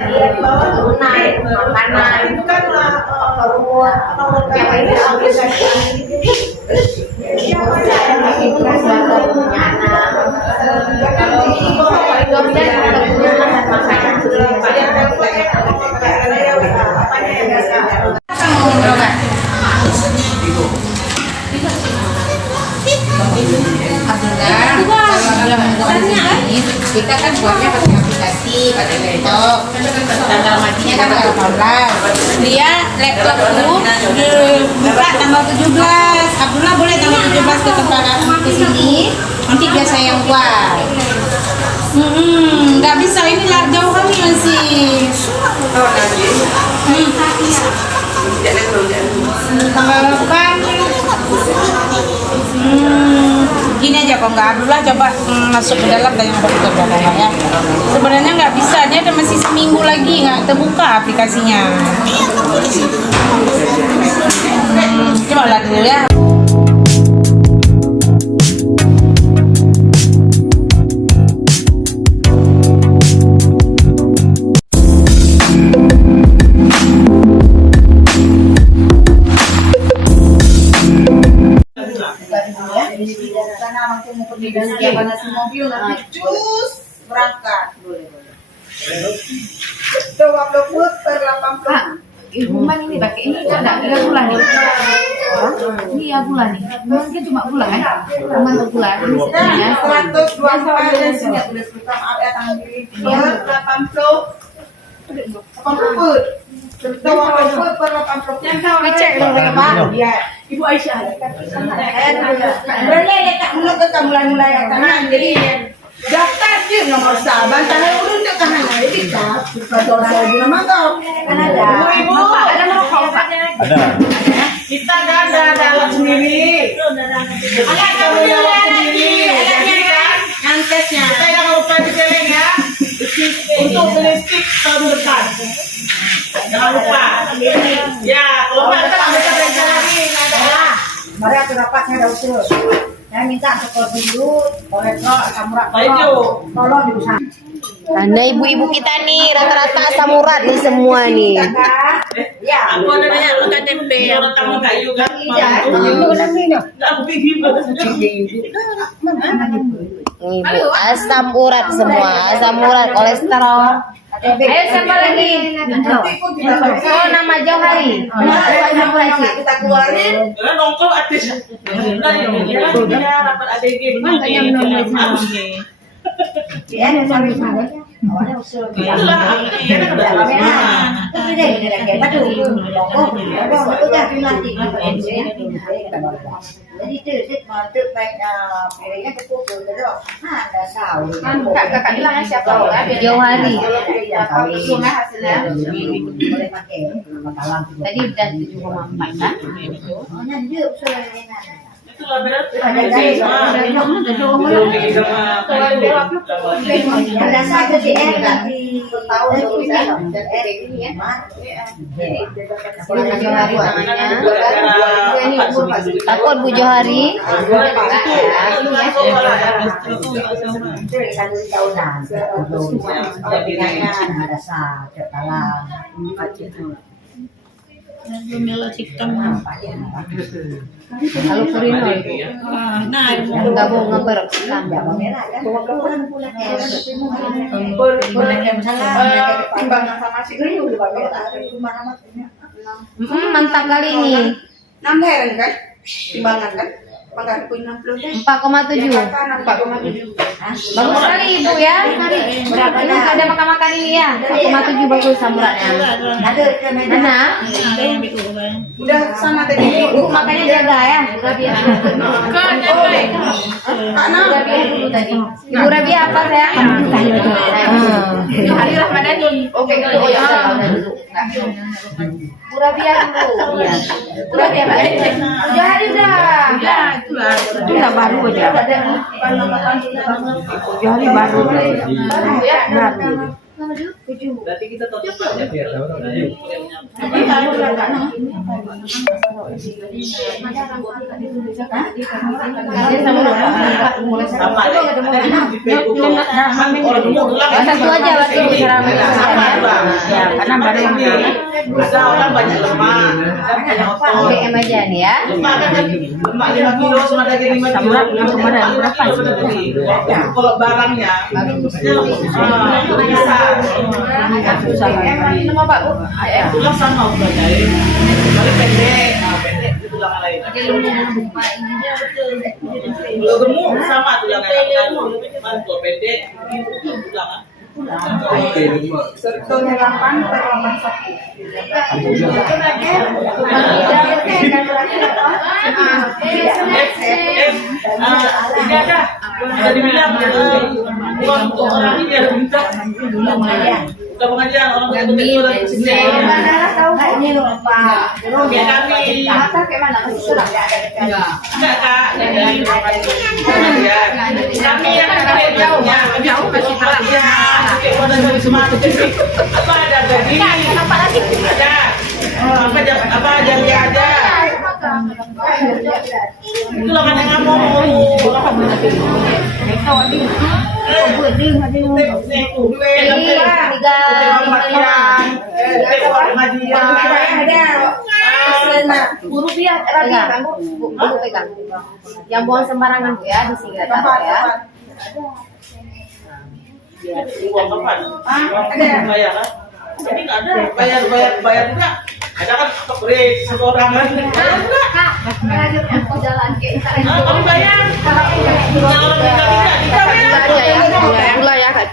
Di bawah tuh naik makanan itu kan ruwet yang ini organisasi siapa yang punya anak kalau di bawah itu punya anak makanan kita kan buatnya pakai aplikasi, pakai laptop. Dan dalam artinya kan pakai online. Dia laptopku buka tanggal 17. Abdullah boleh tanggal 17 ke tempat ke sini. Nanti biar saya yang buat. Nggak bisa, ini lah jauh kami masih. Tanggal 8. Gini aja, kalau nggak Abdullah coba masuk ke dalam dan yang berikutnya ya. Sebenarnya nggak bisa, dia ada masih seminggu lagi nggak terbuka aplikasinya. Coba lihat dulu ya. Dia panasin mobil nanti cus berangkat boleh. 20 per 80. Ibuman ini pakai ini kan enggak 3 bulan nih. Ini ya bulan nih. Mungkin cuma bulan kan? Cuma 1 bulan. Ini 124 dan sini tulis kita ada tangan kiri. 80 per 80. Yang tahu cek berapa? Iya. Ibu Aisyah. Berarti dekat mulut ke mulai tangan jadi daftar dia nomor sahabat tanah urun dekat tangan jadi tak betul saya juga mantap kan ada ibu ada merokok Pak Ada. kita ada alat sendiri ada alat sendiri jadi kan ngankesnya saya jangan lupa dipilih ya untuk beli stick tahun depan jangan lupa ya kalau nggak kita bisa belajar lagi mari aku dapat saya udah usul. Saya minta sekolah dulu, oleh asam urat tolong diusahakan. Nah, ibu-ibu kita nih rata-rata asam urat nih semua nih. Ya, aku ada nanya lu kan tempe yang kamu kayu kan. Ibu asam urat semua, asam urat, kolesterol. ayo siapa lagi? Oh, nama Johari. Kita keluarin. Nongkrong artis. Dapat ADG. Ya, sampai sana. Awalnya usul. Itulah. Tapi deh, aduh, itu dah dilatih. Jadi itu mantuk baik pilihnya ke pukul terus. Ada sawi. Kan kakak bilang siapa? Johari. Sungai hasilnya. Boleh pakai makalah. Tadi udah 7,4 kan? Oh, nyanjuk sudah. Itulah berarti. Ada satu di tahun ini ya. Takut Bu Johari. Ada satu kalau Kalau Purino itu. Yang gabung ngeberok hitam. Timbangan sama si Geriu Mantap kali ini. 6 heran kan? Timbangan kan? Bangga punya 60 4,7. 4,7. Bagus sekali Ibu ya. Berapa ada makan-makan ini ya? 4,7 bagus samuratnya. Mana? Udah sama tadi. Bu makanya jaga ya. Rabia. Rabia dulu tadi. Ibu Rabia apa sayang? Hari Ramadhani. Oke gitu. Oh ya. Bu Rabia dulu. Iya. Udah tiap hari. Johari udah. Itu udah baru aja. Johari baru. Baru ya. Berarti kita tetap aja. Satu aja waktu karena baru yang bisa orang banyak lemak, banyak otot. BM aja nih ya. Lemak kan lemak 5 kilo sama daging 5 kilo. Berapa? Kalau barangnya, bisa. Nama Pak Bu? Tulang sama ukurannya. Kalau pendek, pendek itu tulang lain. Kalau gemuk sama tulang lain. Kalau pendek itu tulang. Sebetulnya 8 per 81. Ini ada dibilang uang untuk orang ini ada minta. Udah pengajian orang itu udah sini. Tahu ini loh Pak. Ya kami. Mata kayak mana kasih surat enggak ada. Enggak kak, jadi pengajian. Kami yang jauh kasih tahu ya. Apa ada gaji? Ada. Apa jadi ada? Itu lah kan yang ngomong. Rupiah pegang, Bu pegang. Yang buang sembarangan Bu ya, di sini taruh ya. Uang kapan? Bayar kan? Jadi nggak ada bayar juga. Ada kan break seorang kan? Kak, lanjut aku jalan ke Kami bayar. Kalau tidak, Gula ya, Kak.